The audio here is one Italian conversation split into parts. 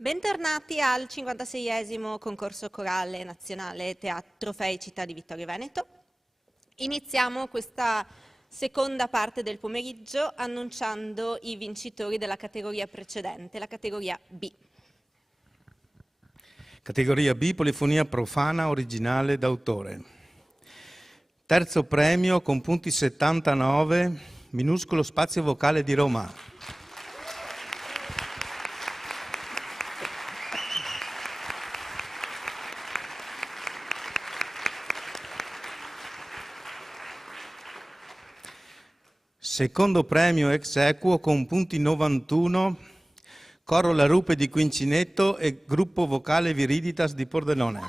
Bentornati al 56esimo concorso corale nazionale Trofei Città di Vittorio Veneto. Iniziamo questa seconda parte del pomeriggio annunciando i vincitori della categoria precedente, la categoria B. Categoria B, polifonia profana originale d'autore. Terzo premio con punti 79, minuscolo spazio vocale di Roma. Secondo premio ex equo con punti 91, Coro La Rupe di Quincinetto e Gruppo Vocale Viriditas di Pordenone.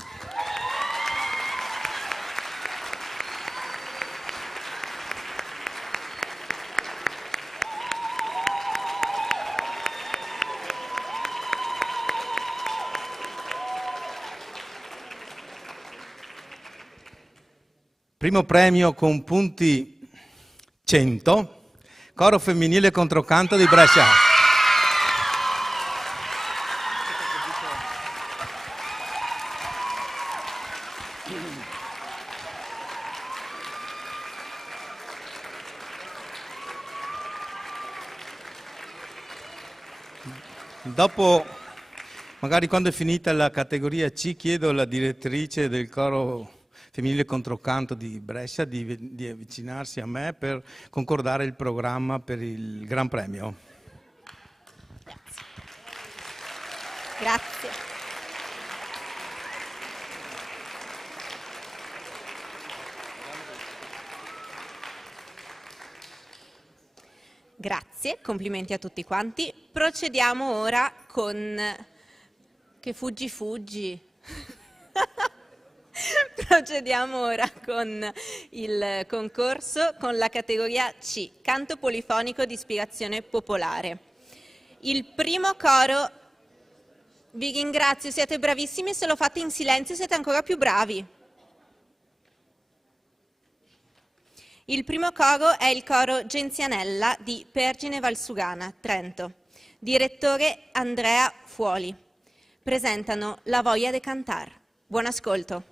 Primo premio con punti 100, Coro Femminile Controcanto di Brescia. Dopo, magari quando è finita la categoria C, chiedo alla direttrice del Coro Femminile Controcanto di Brescia di avvicinarsi a me per concordare il programma per il Gran Premio. Grazie. Grazie, complimenti a tutti quanti. Procediamo ora con... Che fuggi. Procediamo ora con il concorso con la categoria C, canto polifonico di ispirazione popolare. Il primo coro, vi ringrazio, siete bravissimi, se lo fate in silenzio siete ancora più bravi. Il primo coro è il coro Genzianella di Pergine Valsugana, Trento. Direttore Andrea Fuoli. Presentano La voglia de cantar. Buon ascolto.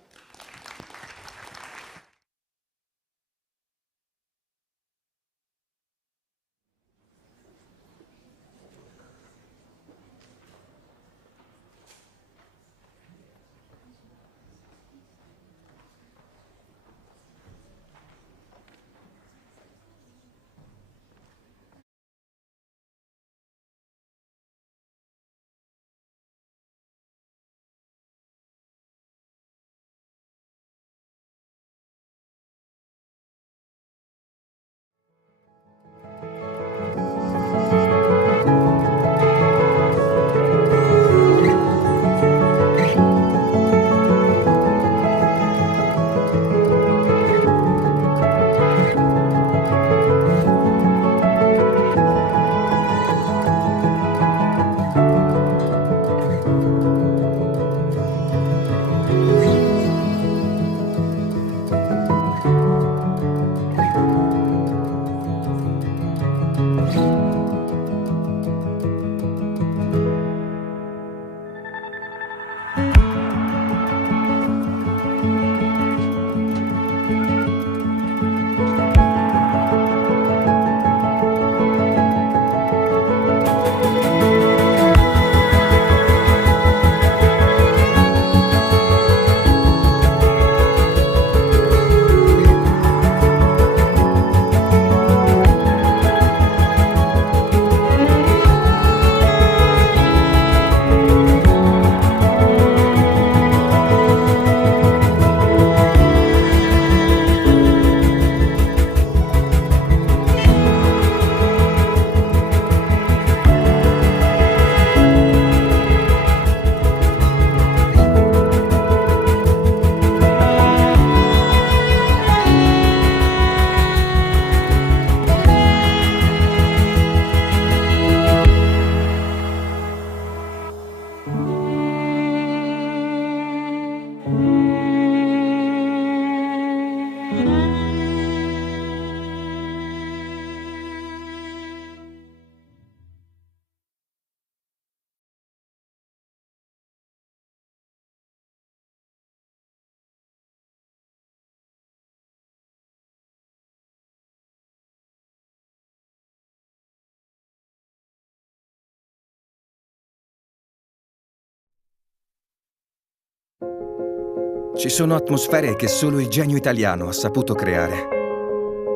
Ci sono atmosfere che solo il genio italiano ha saputo creare.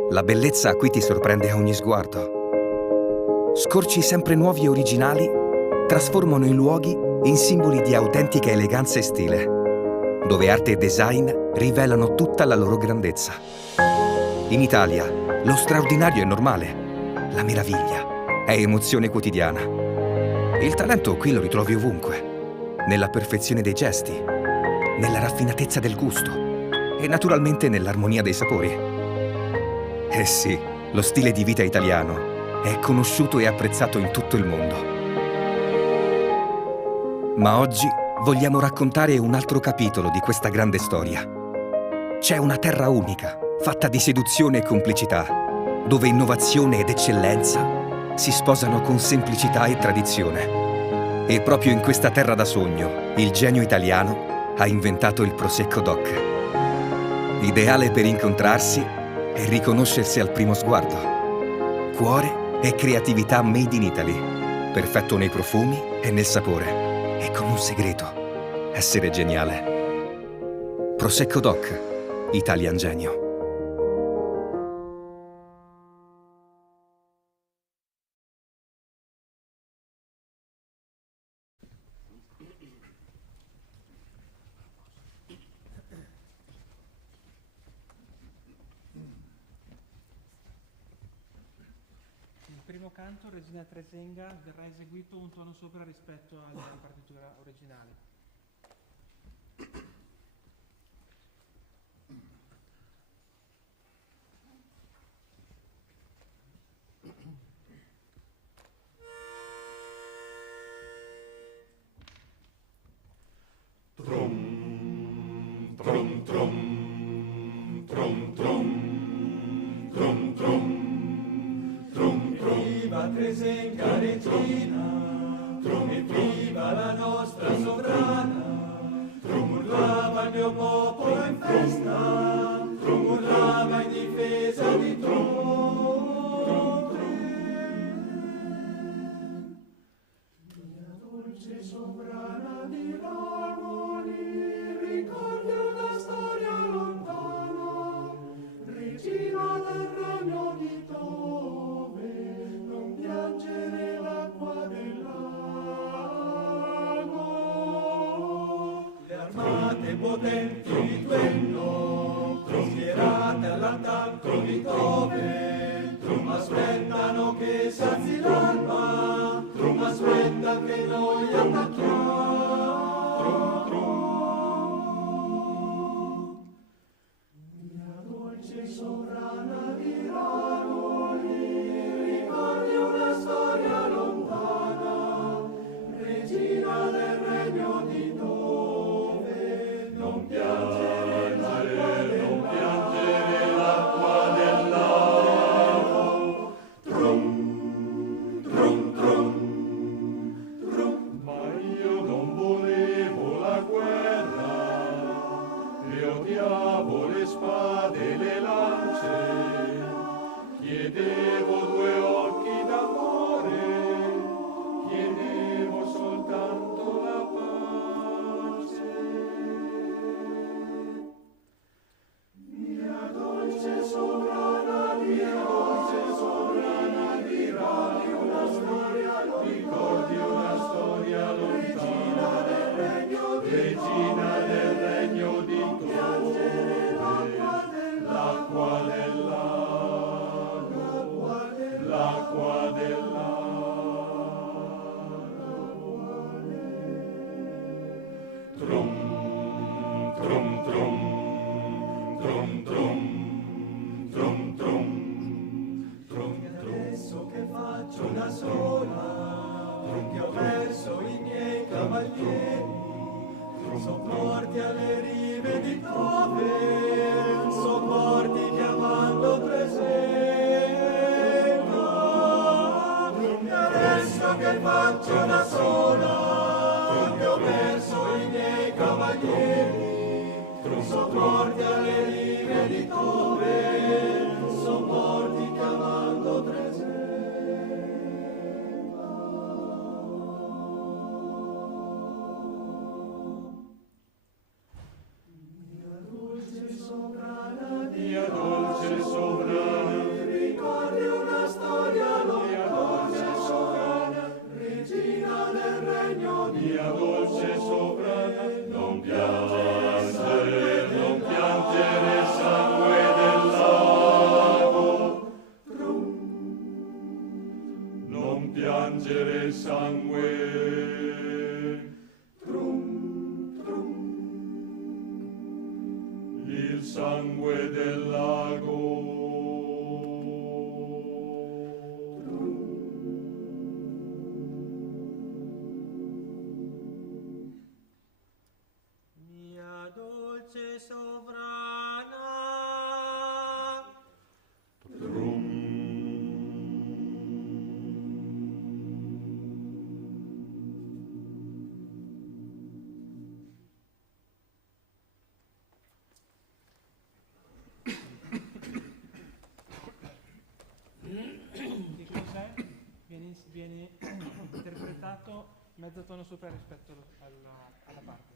La bellezza qui ti sorprende a ogni sguardo. Scorci sempre nuovi e originali trasformano i luoghi in simboli di autentica eleganza e stile, dove arte e design rivelano tutta la loro grandezza. In Italia, lo straordinario è normale, la meraviglia è emozione quotidiana. Il talento qui lo ritrovi ovunque, nella perfezione dei gesti, nella raffinatezza del gusto e naturalmente nell'armonia dei sapori. Eh sì, lo stile di vita italiano è conosciuto e apprezzato in tutto il mondo. Ma oggi vogliamo raccontare un altro capitolo di questa grande storia. C'è una terra unica, fatta di seduzione e complicità, dove innovazione ed eccellenza si sposano con semplicità e tradizione. E proprio in questa terra da sogno, il genio italiano ha inventato il Prosecco Doc. Ideale per incontrarsi e riconoscersi al primo sguardo. Cuore e creatività made in Italy, perfetto nei profumi e nel sapore. E con un segreto: essere geniale. Prosecco Doc, Italian Genio. Il primo canto, Regina Tresenga, verrà eseguito un tono sopra rispetto alla partitura originale. Trom, trom, trom, trom, trom, trom, trom, trom, trom. Viva Tresenga regina, trom e viva la nostra sovrana, trom urlava il mio popolo in festa, trom urlava in difesa di Trom, mia dolce sovrana di Ravoli, ricordi una storia lontana, regina del regno di Tove, non piangere l'acqua del lago. Le armate potenti di Tuenno, schierate all'attacco di Tove, Trom aspettano che s'alzi l'alba, Trom aspetta che noi attacchiamo. Trom, trom. Mia dolce sovrana di Ravoli, ricordi una storia lontana, regina del regno di Tove, non piangere l'acqua del lago. Trom, trom, trom, trom. Ma io non volevo la guerra e odiavo le spade e le lance, chiedevo due occhi d'amore, chiedevo soltanto la pace. Mia dolce sovrana di Rari, una storia lontana, ricordi una storia lontana, regina del regno di Tove, l'acqua del lago, l'acqua del lago. Trom, trom, trom, trom, trom, trom, trom, trom, adesso che faccio da sola, che ho perso i miei cavalieri, sopporti alle rive di Tove, sopporti chiamando Tresenga. E adesso che faccio da sola, che ho perso i miei cavalieri, sopporti alle rive di Tove, sopporti chiamando Tresenga. regno, mia dolce sovrana, non piangere, non piangere sangue del lago, non piangere sangue. Il sangue del lago. Mia dolce sovrana. Che cos'è? Viene interpretato mezzo tono sopra rispetto alla parte.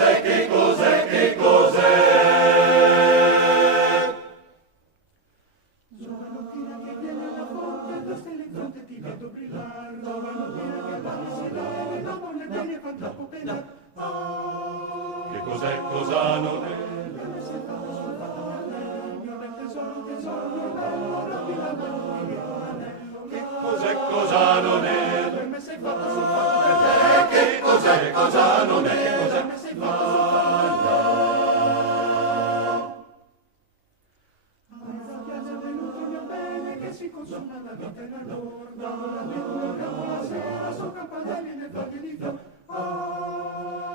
Che cos'è? Giovanottina che viene alla fonte, da stelle in fronte ti vedo brillare. Giovanottina che va a sedere, dopo le bene fa troppo bene. Che cos'è, cosa non è? Come sei fatto sul fatto dell'anello, bel tesoro, tesoro, bello, dammi la mano, anello. Che cos'è, cosa non è? Per me sei fatto sul fatto dell'anello. Che cos'è, cosa non è? Che cos'è? Per me sei fatto sul fatto dell'anello. Si consuma la vita e la loro, la luna, la sera, su campanelli nel verde di fior.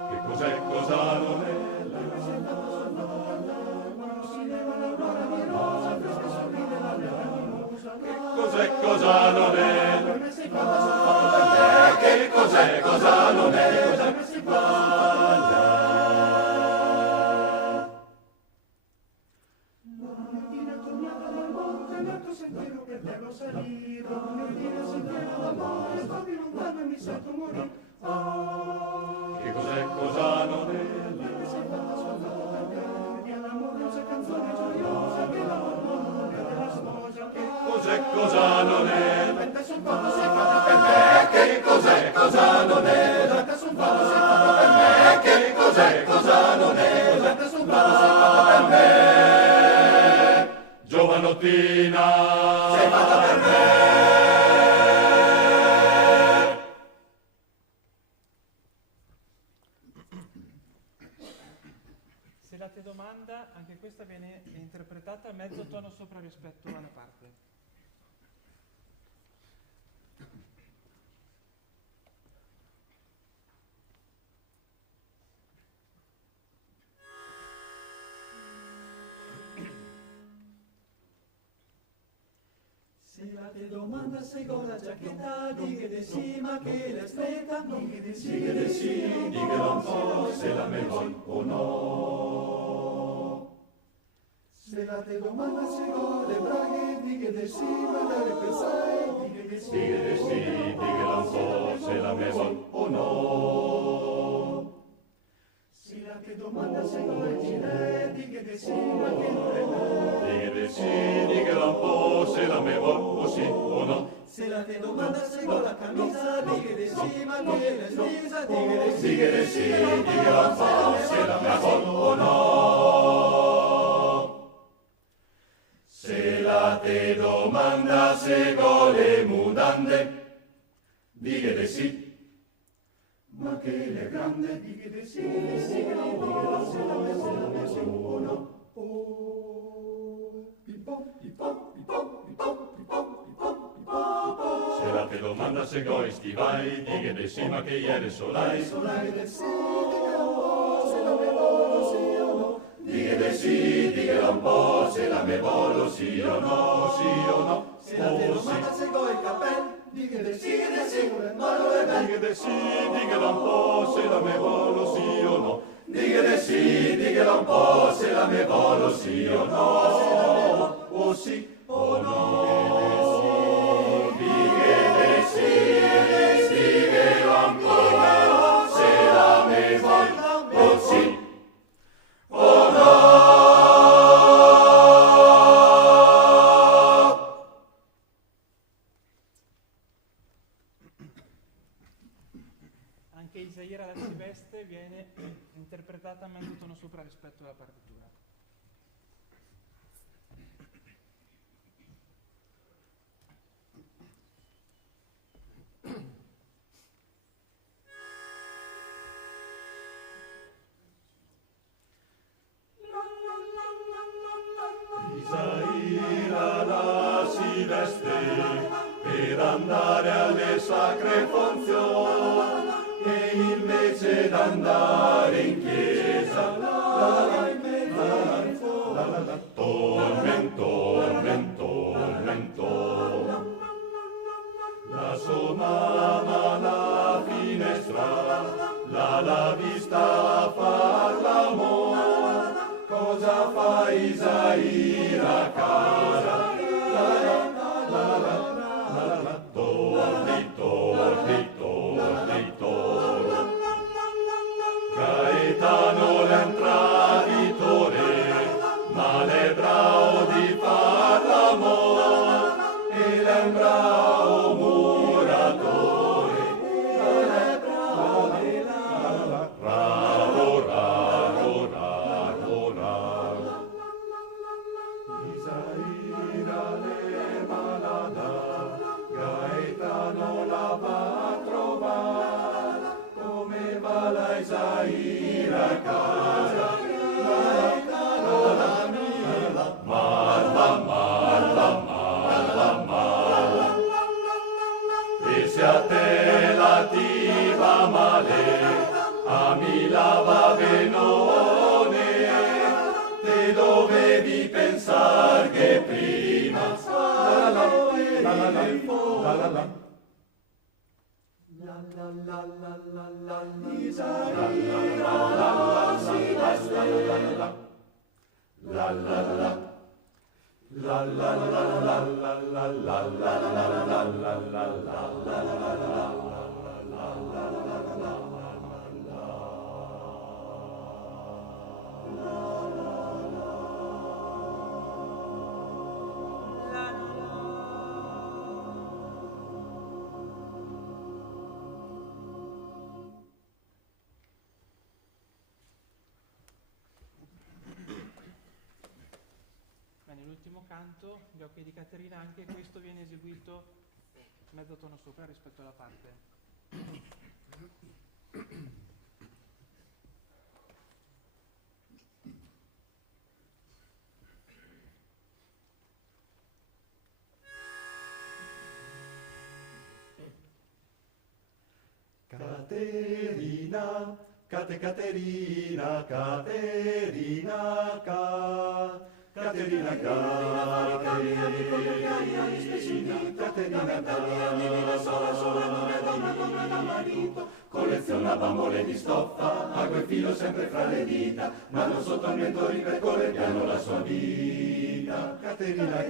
Che cos'è, cosa non è? Dove sei fatto sul fatto dell'anello, si leva l'aurora di rosa, fresca sorride la leva animosa. Che cos'è, cosa non è? Per me sei fatto sul fatto dell'anello. Che cos'è, cosa non è? Per me sei fatto sul fatto dell'anello. Domattina tornata dal monte, l'alto sentiero che devo salire. Domattina sentiero d'amore, sto di lontano e mi sento morire. Che cos'è, cosa non è? Per me sei fatta sul fatto dell'anello, di un'amorosa canzone gioiosa che l'amore della sposa. Che Cos'è, cosa non è? per te sul fatto sei fatta per me. Che cos'è, cosa non è? Per te sul fatto sei fatta per me. Che cos'è, cosa non è? Per te sul fatto sei fatta per me. Giovanottina, Sei fatta per me. Se la te domanda, anche questa viene interpretata a mezzo tono sopra rispetto alla parte. Se la te domanda sei con la giacchetta, dighe de sì, ma che l'è stretta, dighe de sì, diglielo un po' se la me vuoi o no. se la te domanda sei con le braghe, dighe de sì, ma le pensai, dighe de sì, Diglielo un po' se la me vuoi o no. se la te domanda sei con le gilet, dighe de sì, ma che non è Diglielo un po' se la me vuoi o sì o no. se la te domanda sei con la camisa, dighe de sì, ma che l'è svisa, dighe de sì, Diglielo un po' se la me vuoi o no. Se la te domanda se con le mutande, diglielo sì. ma che le grande, dighe de sì, diglielo se la me sì o no. Se la te domanda se coi stivai, diglielo sì ma che ieri solai. Solai del sì, diglielo un po', se la me volo sì o no. Diglielo sì, diglielo un po' se la me volo sì o no, sì o no. Se la te domanda se coi capelli, dighe sì, ma non è bello. Diglielo sì, diglielo un po' se la me volo sì o no. Diglielo sì, spiegherò un po' se la me volo sì o no, o sì o no. Spiegherò un po' se la me volo sì o no. Anche Isaira da Silvestre viene interpretata a mezzo tono sopra rispetto alla partitura. Isaira la si veste per andare alle sacre funzioni e invece d'andare in chiesa tormento. La sua mamma alla finestra l'ha vista a far l'amore. Cosa fa Isaira a casa? Tordi. Gaetano l'entraditore, ma l'è bravo di far l'amore e l'è bravo muratore. Raro. Isaira le malada, Gaetano la va a trovare. Come va la Isaira a casa? Mala. E se a te la ti va male, a mi la va benone, te dovevi pensar che prima L'ultimo canto, Gli occhi di Caterina, anche questo viene eseguito mezzo tono sopra rispetto alla parte. Caterina, Caterina, Caterina, colleziona bambole di stoffa, ago e filo sempre fra le dita, ma non sotto al vento ripercorre piano la sua vita. Caterina,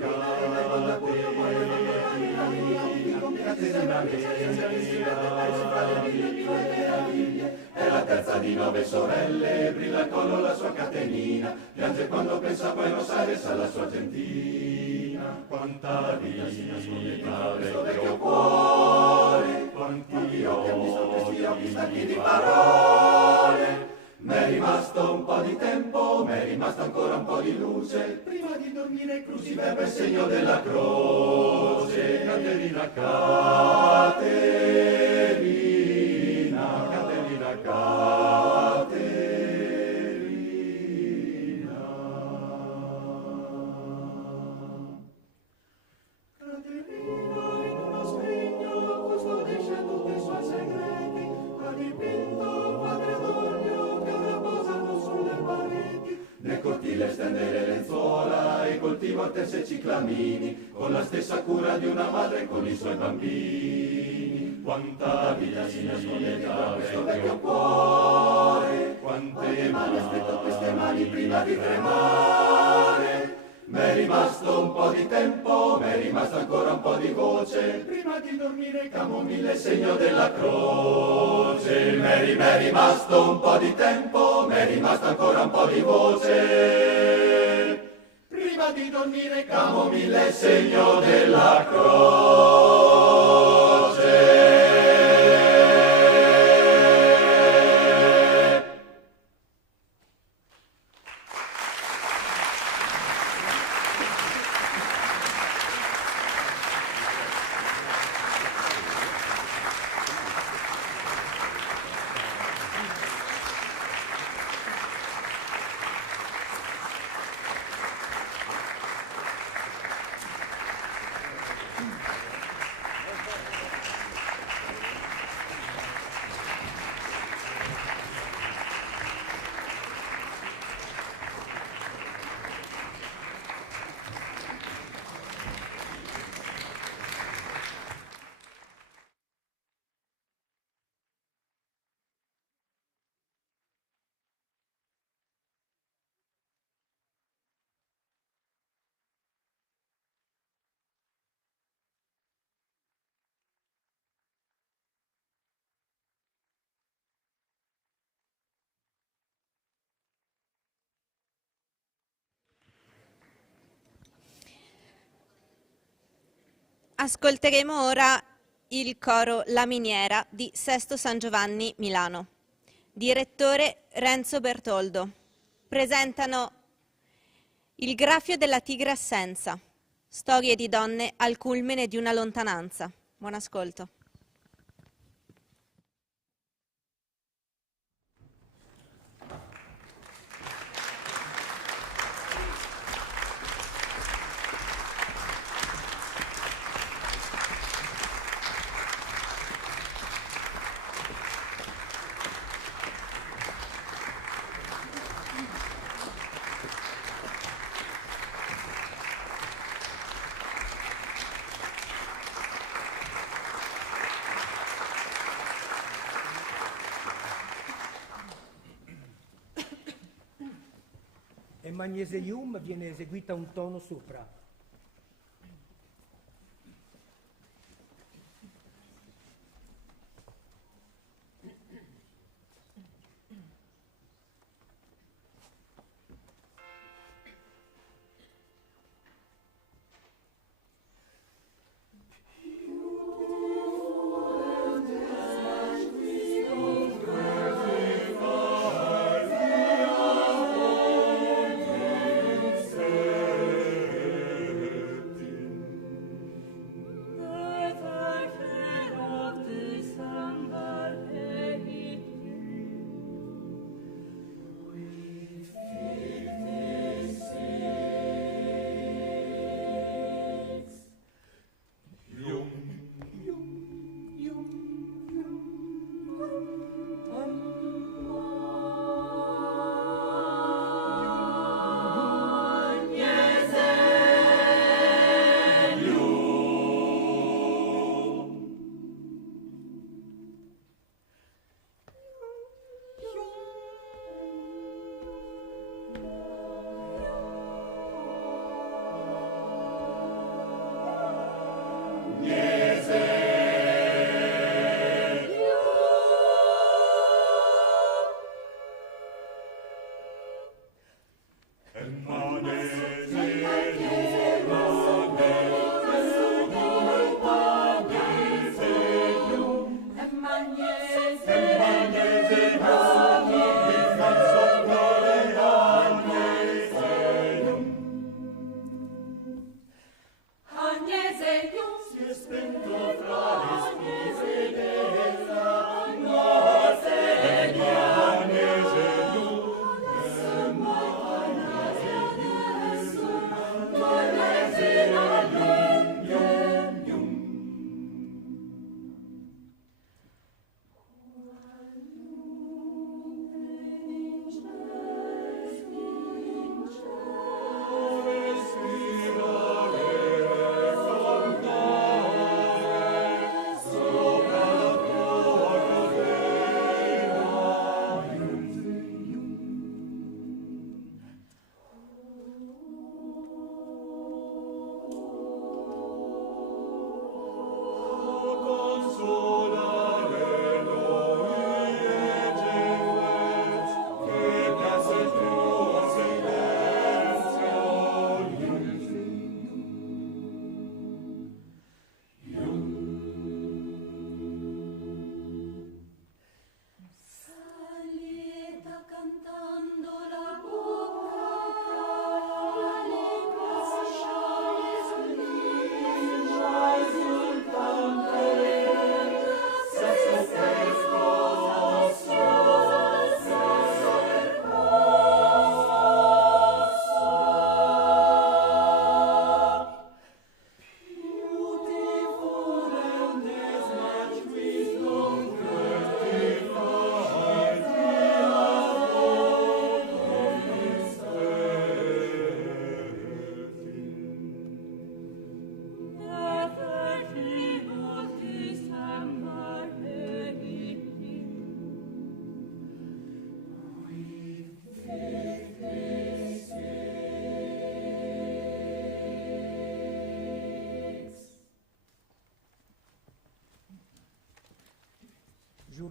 è la terza di 9 sorelle, brilla al collo la sua catenina, piange quando pensa a Buenos Aires alla sua Argentina. Quanta vita, vecchio cuore, quanti occhi stanchi di parole. M'è rimasto un po' di tempo, m'è rimasto ancora un po' di luce, prima di dormire cruciverba il segno della croce. Caterina, nel cortile stendere lenzuola e coltivo tesse e ciclamini, con la stessa cura di una madre con i suoi bambini. Quanta vita si nasconde da questo vecchio cuore, quante mani aspetto queste mani prima di tremare. M'è rimasto un po' di tempo, m'è rimasto ancora un po' di voce, prima di dormire camomille segno della croce. M'è rimasto un po' di tempo, m'è rimasto ancora un po' di voce, prima di dormire camomille segno della croce. Ascolteremo ora il coro La Miniera di Sesto San Giovanni Milano. Direttore Renzo Bertoldo. Presentano Il graffio della tigre assenza, storie di donne al culmine di una lontananza. Buon ascolto. E Magneselium viene eseguita un tono sopra.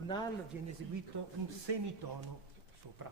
Nocturnal viene eseguito un semitono sopra.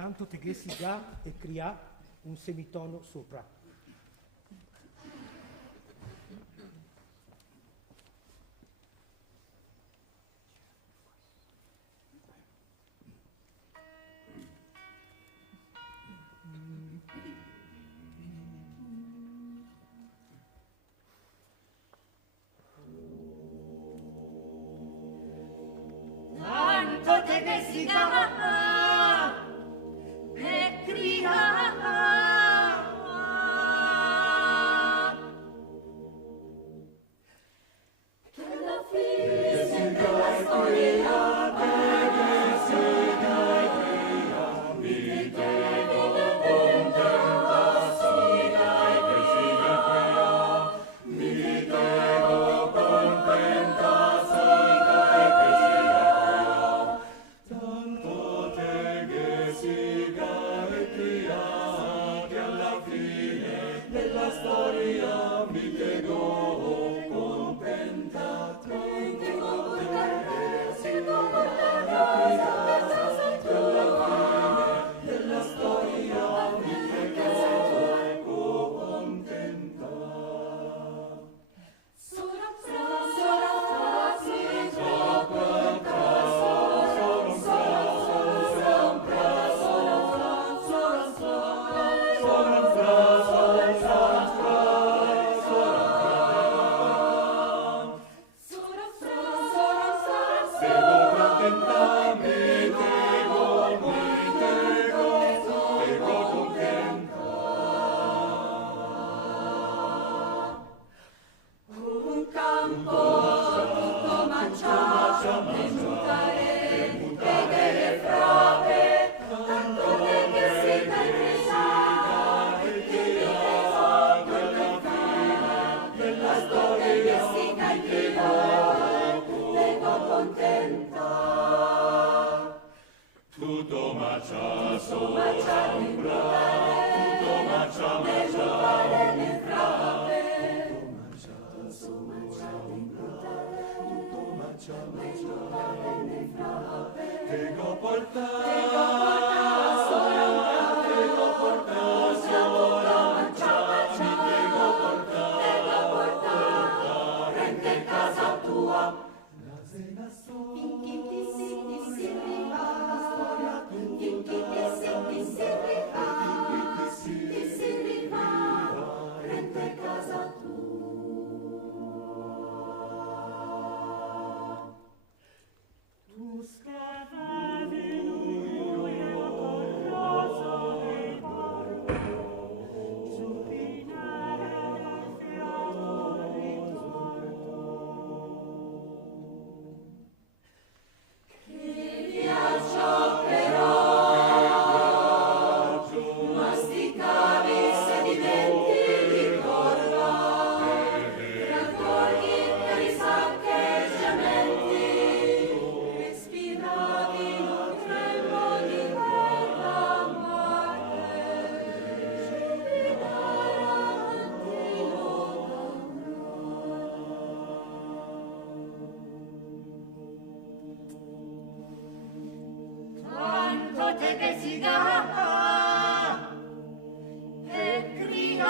Tanto Tegesi Ga e Kriya un semitono sopra. Tanto Tegesi Ga e Kriya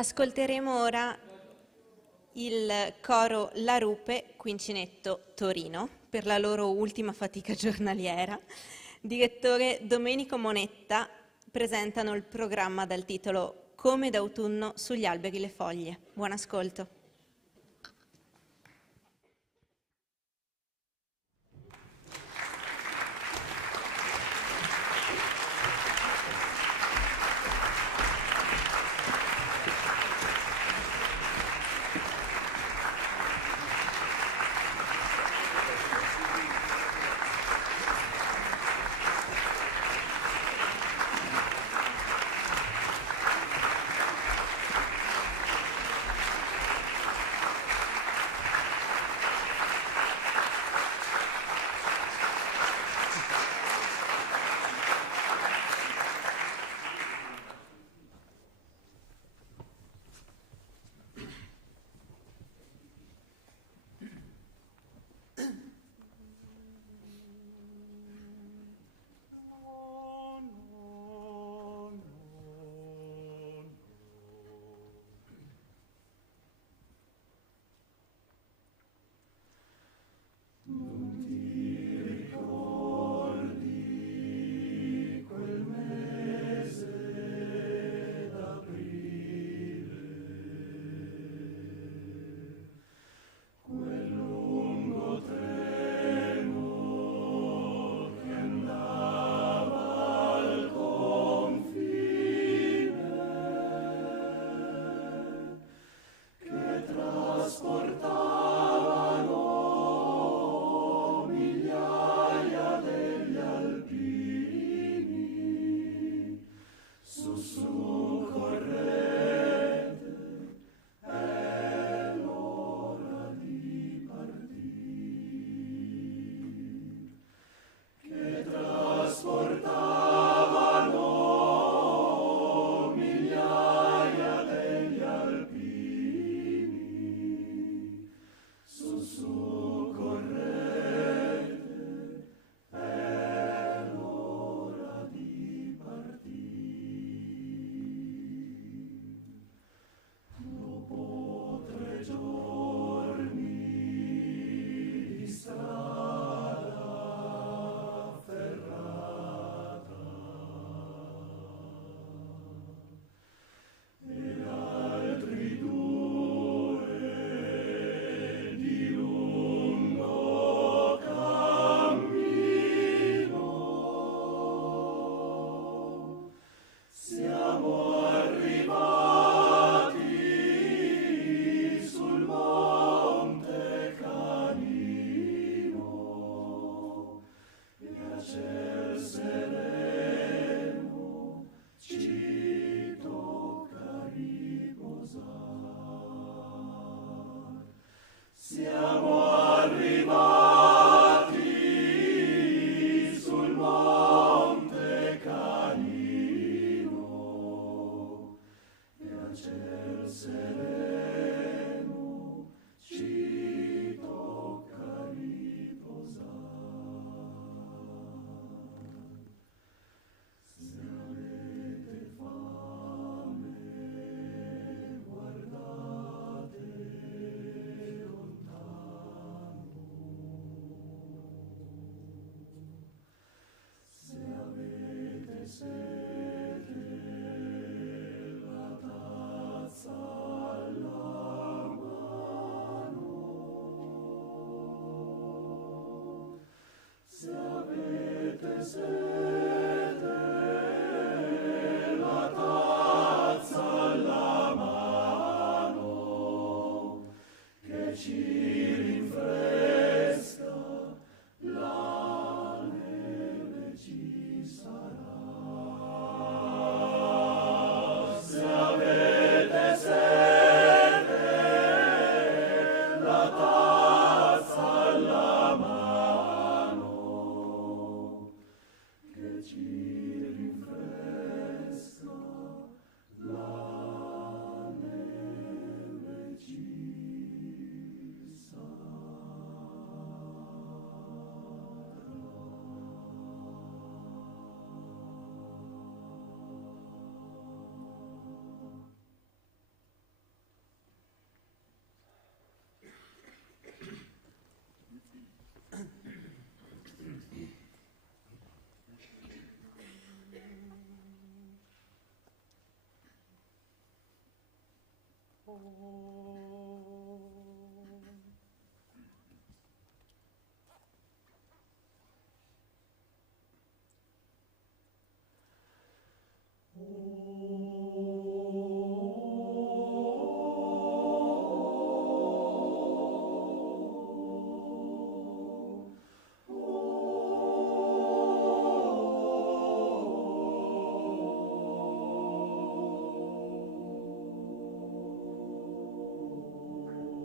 Ascolteremo ora il coro La Rupe Quincinetto Torino per la loro ultima fatica giornaliera. Direttore Domenico Monetta, presentano il programma dal titolo Come d'autunno sugli alberi le foglie. Buon ascolto.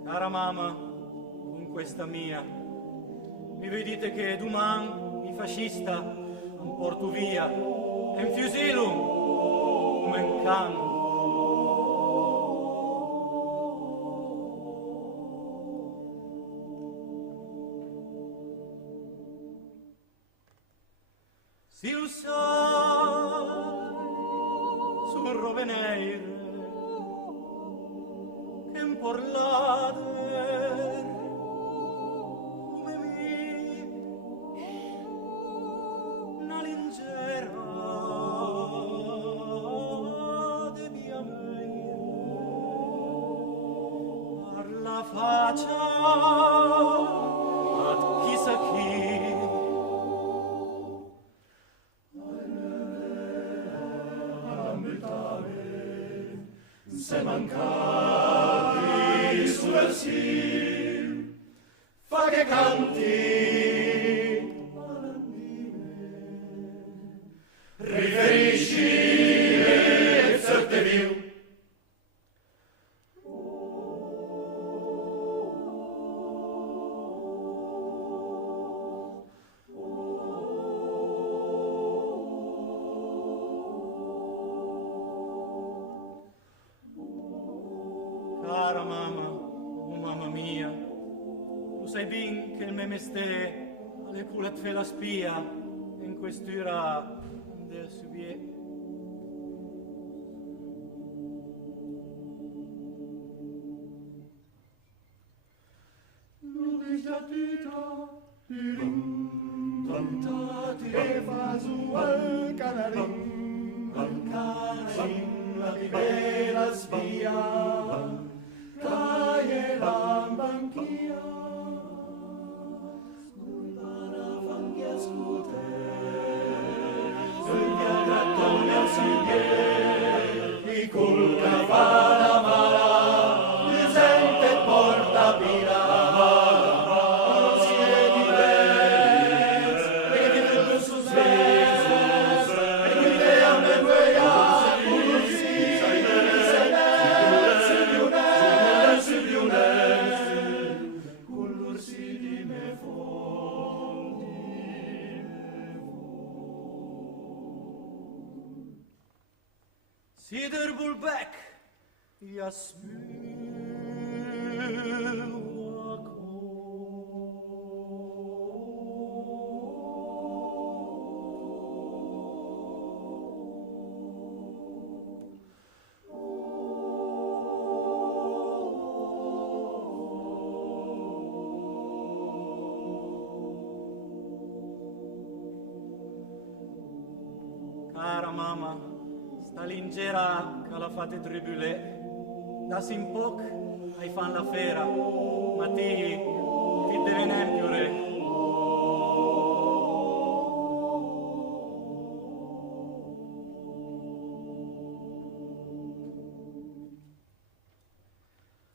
Cara mamma, con questa mia, mi vedete che domani i fascisti mi porto via e in fusilum come un can. Si lo sai, sul roveneire che un porlader come mi una lingera de mia meire parla faccia ad chissà chi. Se mancati sul sim, fa che canti, riferisci e certe viu. Cara mamma, oh mamma mia, tu sai ben che il me meste alle culat fe la spia in quest'ora del subie. Cantati e fa su al canarin, la bella spia. Caie la banchia, scullana fanghia scute, suglia gattone al sibier, col cavana mala, mi sente porta pila, non si è diverso, e che tutto su sveso, e qui te a me guia, Sider Bulbeck, cara mamma, sta lingera che la fate tribulè. Da sin poc ai fan la fera, ma ti deve nempiore.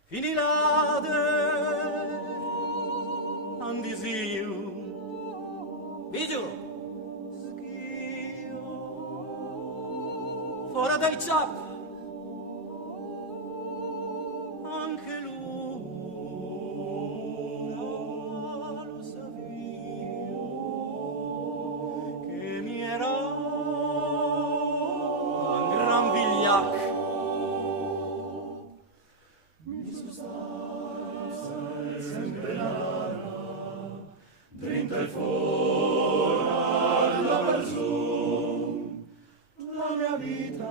Fini l'ade, andisiu, Bigiu, fora dai ciap, anche lui lo savio, che mi era un gran vigliac. Mi sostanza è sempre la dentro il fuori alla persona, la mia vita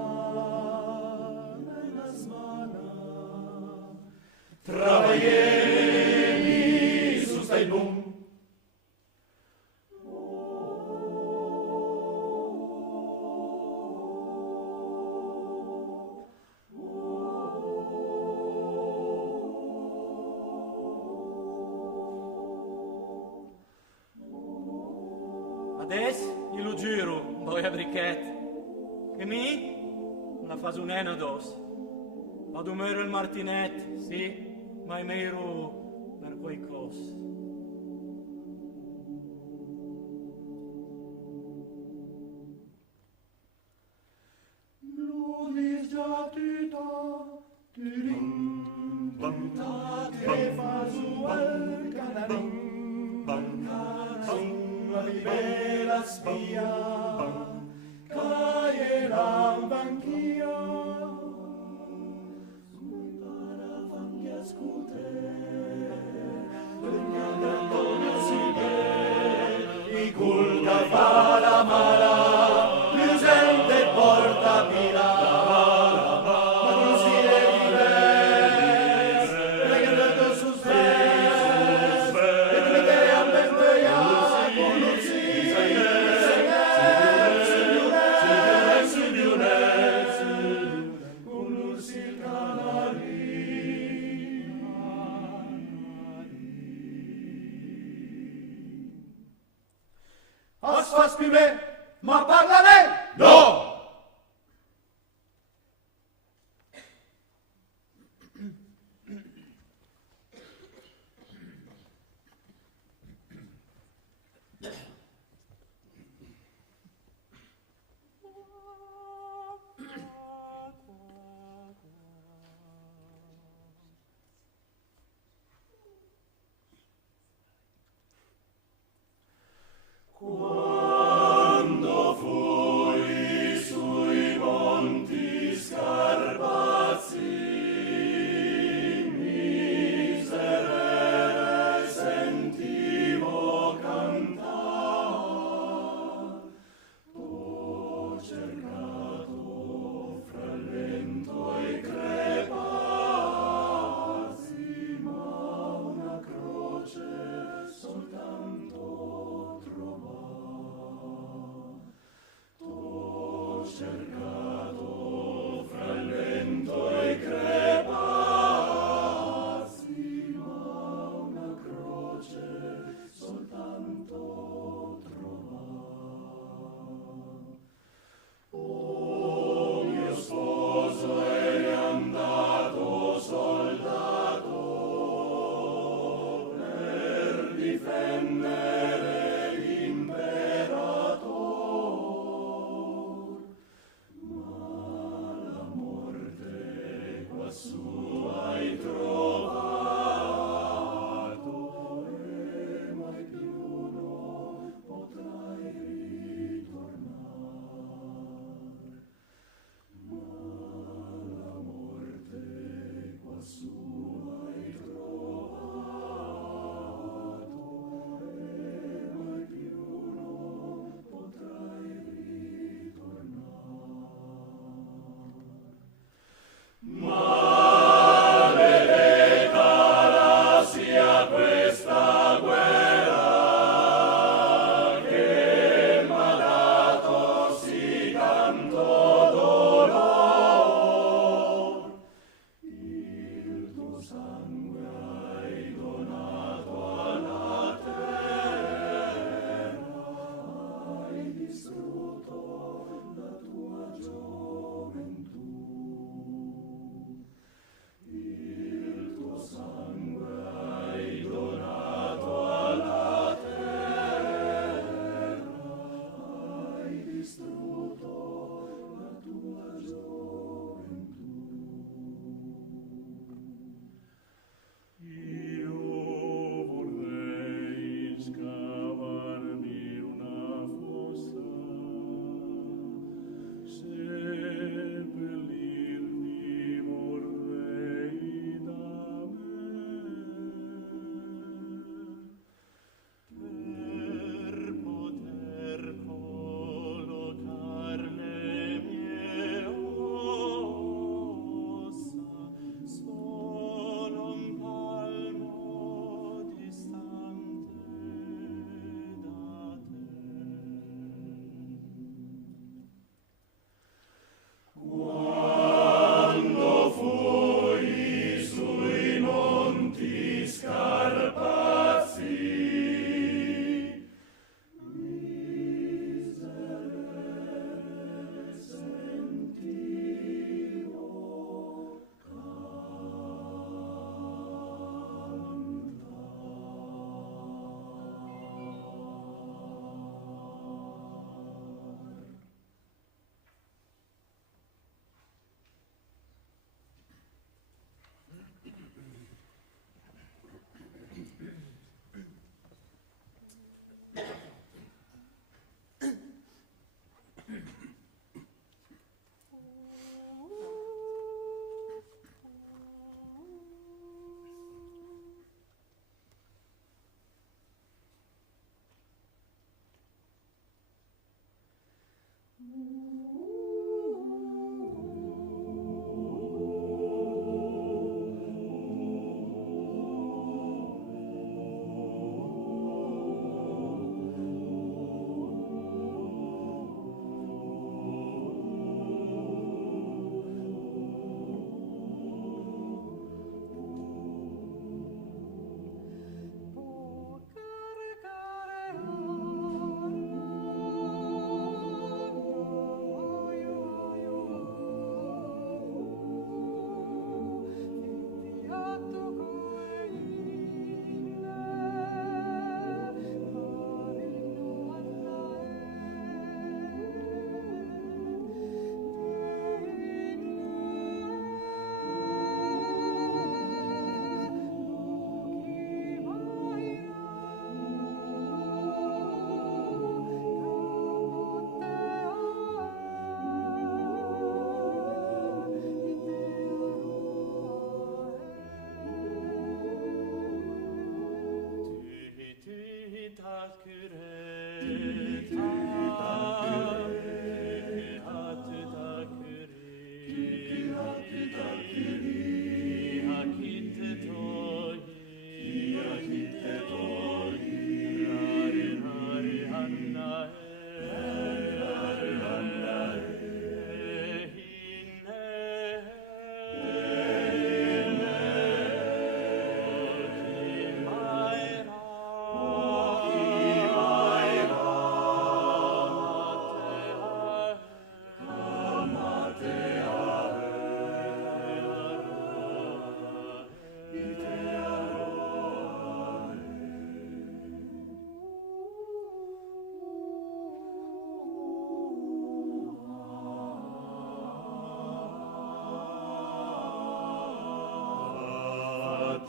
Adesso io lo giro, poi a brichette. Che mi? La fase un'ena dos. Vado mero il martinet, sì, ma è mero per quei cos. La spia, caierà in banchia, sui paravanghi ascute, l'ugna d'Antonio si vede, i culca fa la mala, l'usente porta pila, ma non si le vive, pregando sus ves, e tu te abbesbeia, ma parla lei? No! Quando fu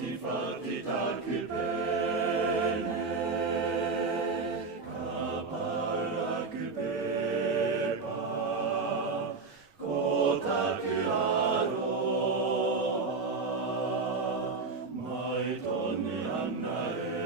fatti farti tarchi bene, caparra che pepa, cota che aroa, mai donne annare.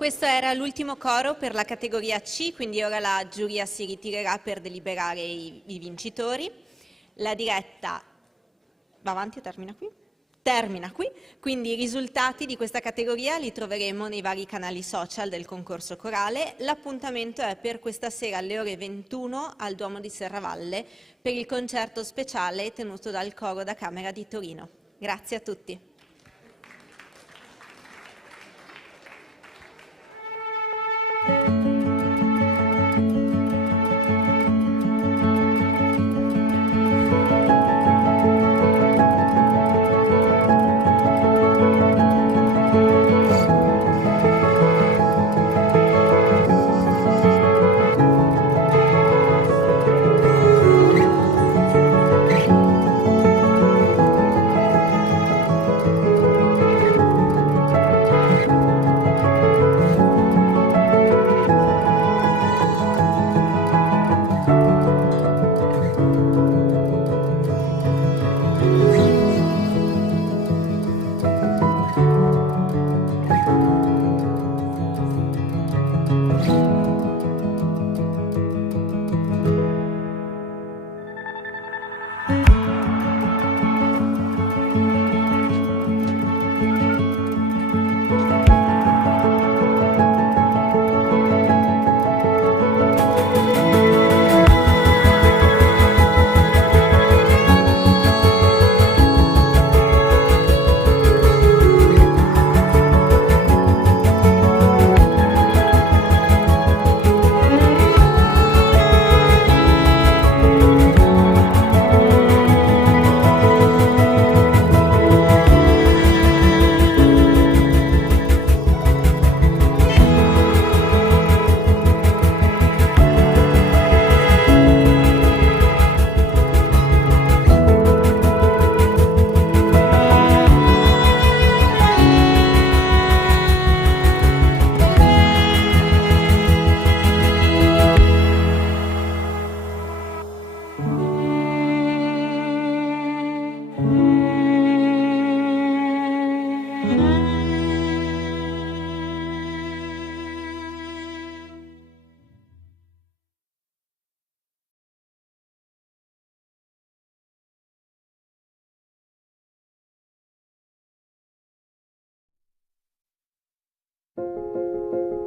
Questo era l'ultimo coro per la categoria C, quindi ora la giuria si ritirerà per deliberare i vincitori. La diretta va avanti o termina qui? Termina qui, quindi i risultati di questa categoria li troveremo nei vari canali social del concorso corale. L'appuntamento è per questa sera alle ore 21 al Duomo di Serravalle per il concerto speciale tenuto dal Coro da Camera di Torino. Grazie a tutti.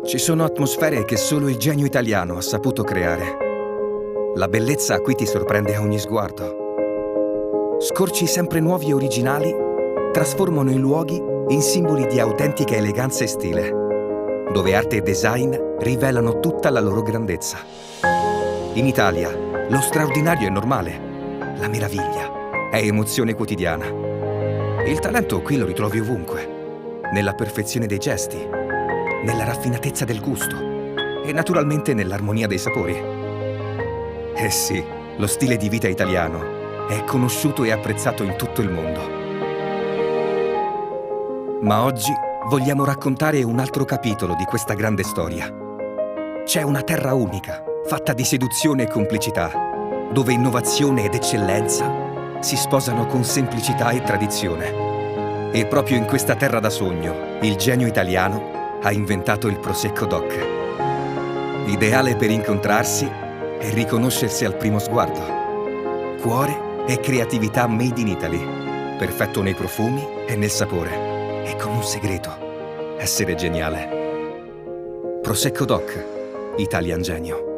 Ci sono atmosfere che solo il genio italiano ha saputo creare. La bellezza qui ti sorprende a ogni sguardo. Scorci sempre nuovi e originali trasformano i luoghi in simboli di autentica eleganza e stile, dove arte e design rivelano tutta la loro grandezza. In Italia, lo straordinario è normale, la meraviglia è emozione quotidiana. Il talento qui lo ritrovi ovunque, nella perfezione dei gesti, nella raffinatezza del gusto e naturalmente nell'armonia dei sapori. Eh sì, lo stile di vita italiano è conosciuto e apprezzato in tutto il mondo. Ma oggi vogliamo raccontare un altro capitolo di questa grande storia. C'è una terra unica, fatta di seduzione e complicità, dove innovazione ed eccellenza si sposano con semplicità e tradizione. E proprio in questa terra da sogno, il genio italiano ha inventato il Prosecco Doc. Ideale per incontrarsi e riconoscersi al primo sguardo. Cuore e creatività made in Italy, perfetto nei profumi e nel sapore, e con un segreto: essere geniale. Prosecco Doc, Italian Genio.